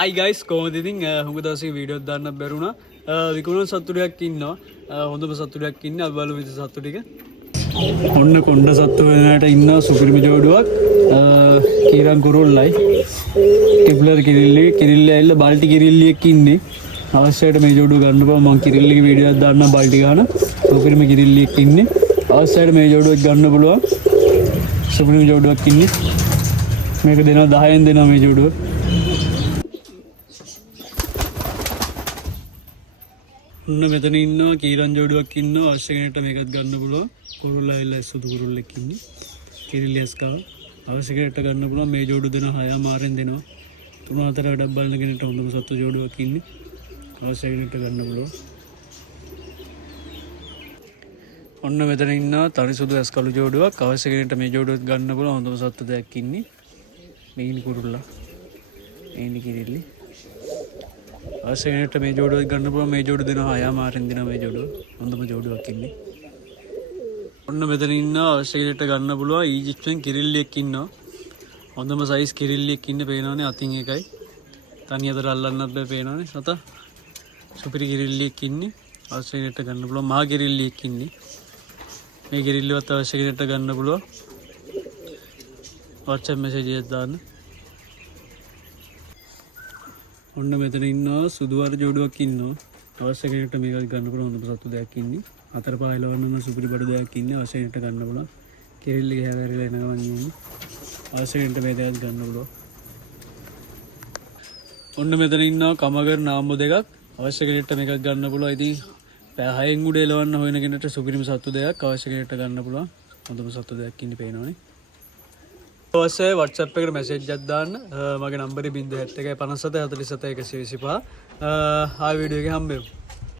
Hi guys, කොහොමද ඉතින් හුඟ දවසක වීඩියෝක් දාන්න බැරුණා. විකුණන සතුටක් ඉන්නවා. හොඳම සතුටක් ඉන්නේ අපි බලමු ඉතින් සතු ටික. ඔන්න කොණ්ඩ සත්තු වෙනට ඉන්න සුපිරිම ජෝඩුවක්. කීරන් කුරුල්ලයි. ටිප්ලර් කිරිල්ලි ඇවිල්ලා බල්ටි කිරිල්ලියක් ඉන්නේ. අවශ්‍යයට මේ ජෝඩුව ගන්න පුළුවන්. මම කිරිල්ලිගේ වීඩියෝයක් දාන්න බල්ටි ගන්න. සුපිරිම කිරිල්ලියක් ඉන්නේ. අවශ්‍යයට මේ ජෝඩුවක් ගන්න පුළුවන්. සුපිරිම ජෝඩුවක් ඉන්නේ. මේක දෙනවා 10න් දෙනවා මේ ජෝඩුව. ඔන්න මෙතන ඉන්නවා කීරන් ජෝඩුවක් ඉන්නවා අවශ්‍ය කෙනෙක්ට මේකත් ගන්න පුළුවන්. කුරුල්ලා ඇවිල්ලා සුදු කුරුල්ලෙක් ඉන්නේ. කිරිල්ලි ඇස්කාව අවශ්‍ය කෙනෙක්ට ගන්න පුළුවන්. මේ ජෝඩුව දෙනවා 6 මාරෙන් දෙනවා. 3-4 වැඩක් බලන කෙනෙක්ට හොඳම සත්තු ජෝඩුවක් ඉන්නේ. අවශ්‍ය කෙනෙක්ට ගන්න පුළුවන්. ඔන්න මෙතන ඉන්නවා තනි සුදු ඇස්කලු ජෝඩුවක් අවශ්‍ය කෙනෙක්ට මේ ජෝඩුවත් ගන්න පුළුවන්. හොඳම සත්තු දෙයක් ඉන්නේ. මේනි කුරුල්ලා. මේනි කිරිල්ලි අවශ්‍ය කෙනෙක්ට මේ ජෝඩුවක් ගන්න පුළුවන්. මේ ජෝඩුව දෙනවා 6 මාරෙන් දෙනවා මේ ජෝඩුව. හොඳම ජෝඩුවක් ඉන්නේ. ඔන්න මෙතන ඉන්නවා අවශ්‍ය කෙනෙක්ට ගන්න පුළුවන්. ඊජිප්ෂන් කිරිල්ලියක් ඉන්නවා. හොඳම සයිස් කිරිල්ලියක් ඉන්නේ පේනවනේ අතින් එකයි. තනියතර අල්ලන්නත් බෑ පේනවනේ. සත සුපිරි කිරිල්ලියක් ඉන්නේ. අවශ්‍ය කෙනෙක්ට ගන්න පුළුවන්. මහා කිරිල්ලියක් ඉන්නේ. මේ කිරිල්ලිවත් අවශ්‍ය කෙනෙක්ට ගන්න පුළුවන්. WhatsApp message එකක් දාන්න. ඔන්න මෙතන ඉන්නවා සුදු වර ජෝඩුවක් ඉන්නවා. අවශ්‍ය කෙනෙක්ට මේක ගන්න පුළුවන්. හොඳම සත්තු දෙයක් ඉන්නේ. 4 5 11 සුපිරි බඩ දෙයක් ඉන්නේ. අවශ්‍ය කෙනෙක්ට ගන්න පුළුවන්. කිරිල්ලි හැවරිලා එන ගමන් ඉන්නේ. අවශ්‍ය කෙනෙක්ට මේ දෙයක් ගන්න පුළුවන්. ඔන්න මෙතන ඉන්නවා කමගර නාම්බු දෙකක්. අවශ්‍ය කෙනෙක්ට මේක ගන්න පුළුවන්. ඉතින් පැය 6න් උඩ එලවන්න හොයන කෙනෙක්ට සුපිරිම සත්තු දෙයක් අවශ්‍ය කෙනෙක්ට ගන්න පුළුවන්. හොඳම සත්තු දෙයක් ඉන්නේ පේනවනේ. අවශ්‍යයි WhatsApp එකට මැසේජ් එකක් දාන්න. මගේ නම්බරේ 071 57 47 125. ආ වීඩියෝ එකේ හම්බෙමු.